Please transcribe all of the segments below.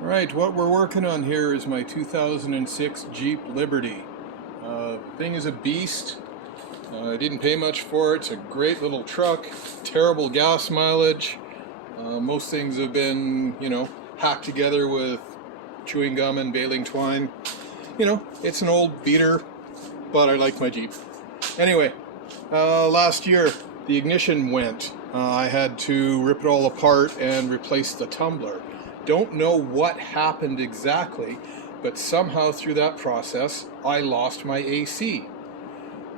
Alright, what we're working on here is my 2006 Jeep Liberty. The thing is a beast. I didn't pay much for it. It's a great little truck. Terrible gas mileage. Most things have been, hacked together with chewing gum and baling twine. It's an old beater, but I like my Jeep. Anyway, last year the ignition went. I had to rip it all apart and replace the tumbler. Don't know what happened exactly, but somehow through that process I lost my AC.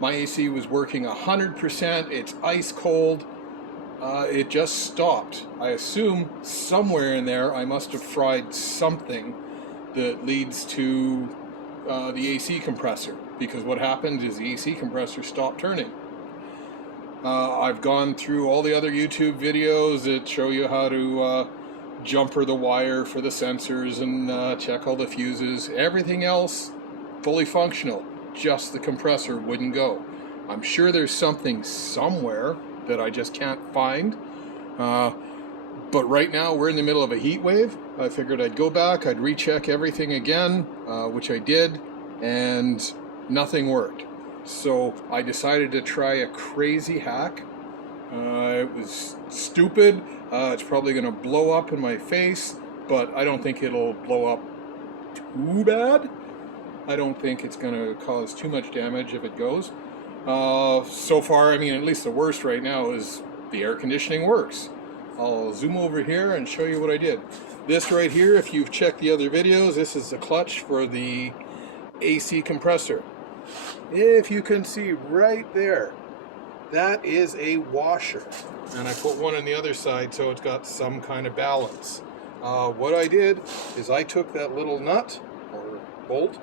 My AC was working 100%, it's ice cold, it just stopped. I assume somewhere in there I must have fried something that leads to the AC compressor, because what happened is the AC compressor stopped turning. I've gone through all the other YouTube videos that show you how to jumper the wire for the sensors and check all the fuses. Everything else fully functional, just the compressor wouldn't go. I'm sure there's something somewhere that I just can't find, but right now we're in the middle of a heat wave. I figured I'd go back, I'd recheck everything again, which I did, and nothing worked. So I decided to try a crazy hack. It was stupid. It's probably going to blow up in my face, but I don't think it'll blow up too bad. I don't think it's going to cause too much damage if it goes. So far, at least the worst right now is the air conditioning works. I'll zoom over here and show you what I did. This right here, if you've checked the other videos, this is the clutch for the AC compressor. If you can see right there, that is a washer, and I put one on the other side so it's got some kind of balance. What I did is I took that little nut or bolt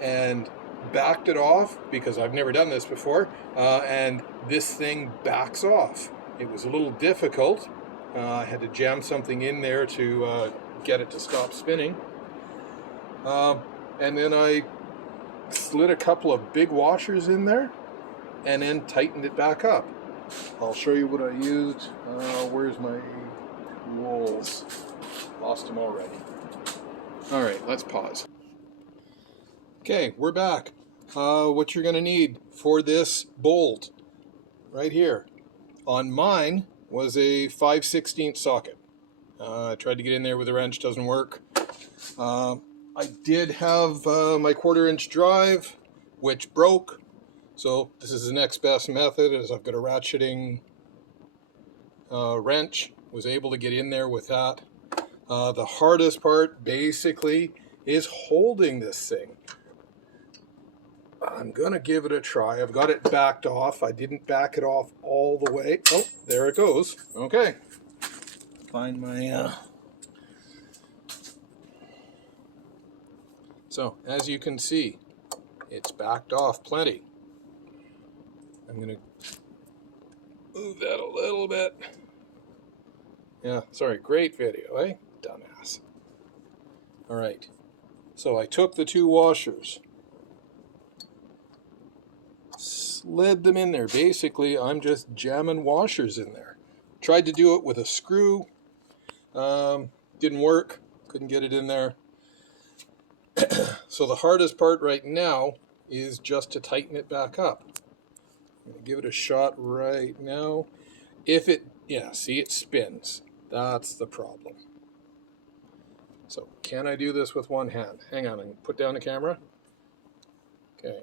and backed it off, because I've never done this before, and this thing backs off. It was a little difficult. I had to jam something in there to get it to stop spinning, and then I slid a couple of big washers in there and then tightened it back up. I'll show you what I used. Where's my tools? Lost them already. Alright, let's pause. Okay, we're back. What you're going to need for this bolt right here. On mine was a 5/16 socket. I tried to get in there with a wrench, doesn't work. I did have my 1/4-inch drive, which broke. So this is the next best method, is I've got a ratcheting wrench. Was able to get in there with that. The hardest part basically is holding this thing. I'm gonna give it a try. I've got it backed off. I didn't back it off all the way. Oh, there it goes. Okay. Find my So as you can see, it's backed off plenty. I'm going to move that a little bit. Yeah, sorry, great video, eh? Dumbass. Alright, so I took the two washers, slid them in there. Basically, I'm just jamming washers in there. Tried to do it with a screw. Didn't work. Couldn't get it in there. So the hardest part right now is just to tighten it back up. I'm going to give it a shot right now. If it, see, it spins. That's the problem. So can I do this with one hand? Hang on, I can put down the camera. Okay,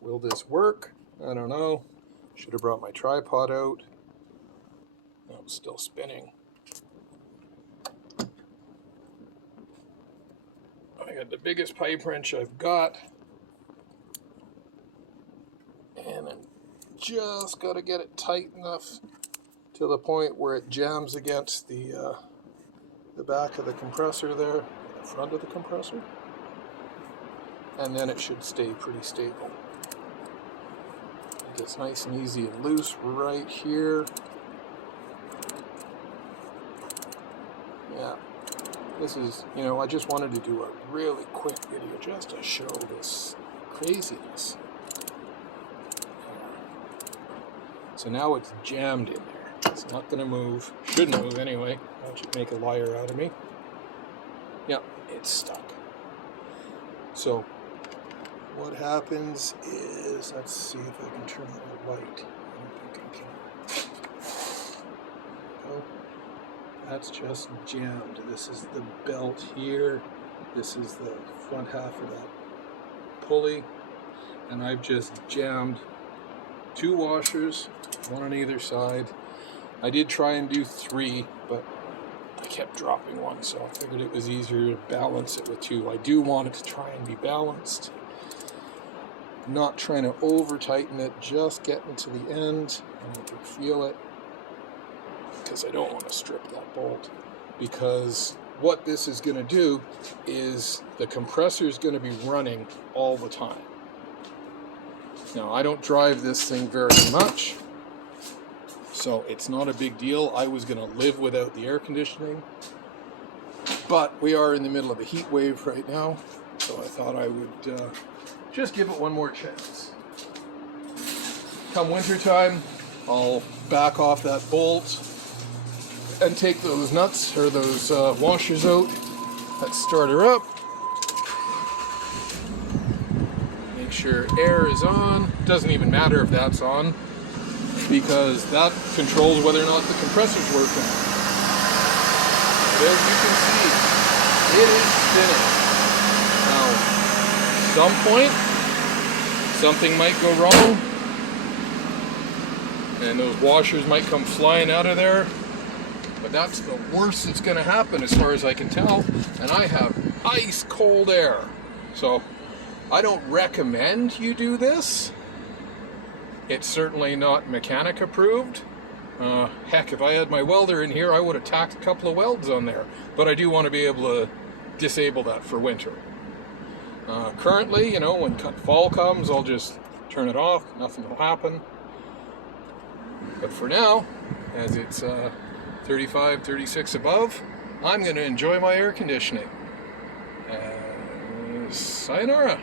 will this work? I don't know. Should have brought my tripod out. No, it's still spinning. I got the biggest pipe wrench I've got, and I'm just got to get it tight enough to the point where it jams against the back of the compressor there, the front of the compressor, and then it should stay pretty stable. It gets nice and easy and loose right here. Yeah. This is, I just wanted to do a really quick video just to show this craziness. So now it's jammed in there. It's not going to move. Shouldn't move anyway. That should make a liar out of me. Yeah, it's stuck. So what happens is, let's see if I can turn on the light. I don't think I can. Oh, that's just jammed. This is the belt here. This is the front half of that pulley. And I've just jammed 2 washers, one on either side. I did try and do 3, but I kept dropping one, so I figured it was easier to balance it with 2. I do want it to try and be balanced. Not trying to over tighten it, just getting to the end, and you can feel it, because I don't want to strip that bolt. Because what this is going to do is the compressor is going to be running all the time. Now, I don't drive this thing very much, so it's not a big deal. I was going to live without the air conditioning, but we are in the middle of a heat wave right now, so I thought I would just give it one more chance. Come winter time, I'll back off that bolt and take those nuts or those washers out. Let's start her up. Make sure air is on. Doesn't even matter if that's on, because that controls whether or not the compressor's working. But as you can see, it is spinning. Now, at some point, something might go wrong, and those washers might come flying out of there. But that's the worst that's going to happen as far as I can tell. And I have ice cold air. So I don't recommend you do this. It's certainly not mechanic approved. Heck, if I had my welder in here, I would have tacked a couple of welds on there. But I do want to be able to disable that for winter. Currently, you know, when fall comes, I'll just turn it off. Nothing will happen. But for now, as it's 35, 36 above, I'm going to enjoy my air conditioning. Sayonara.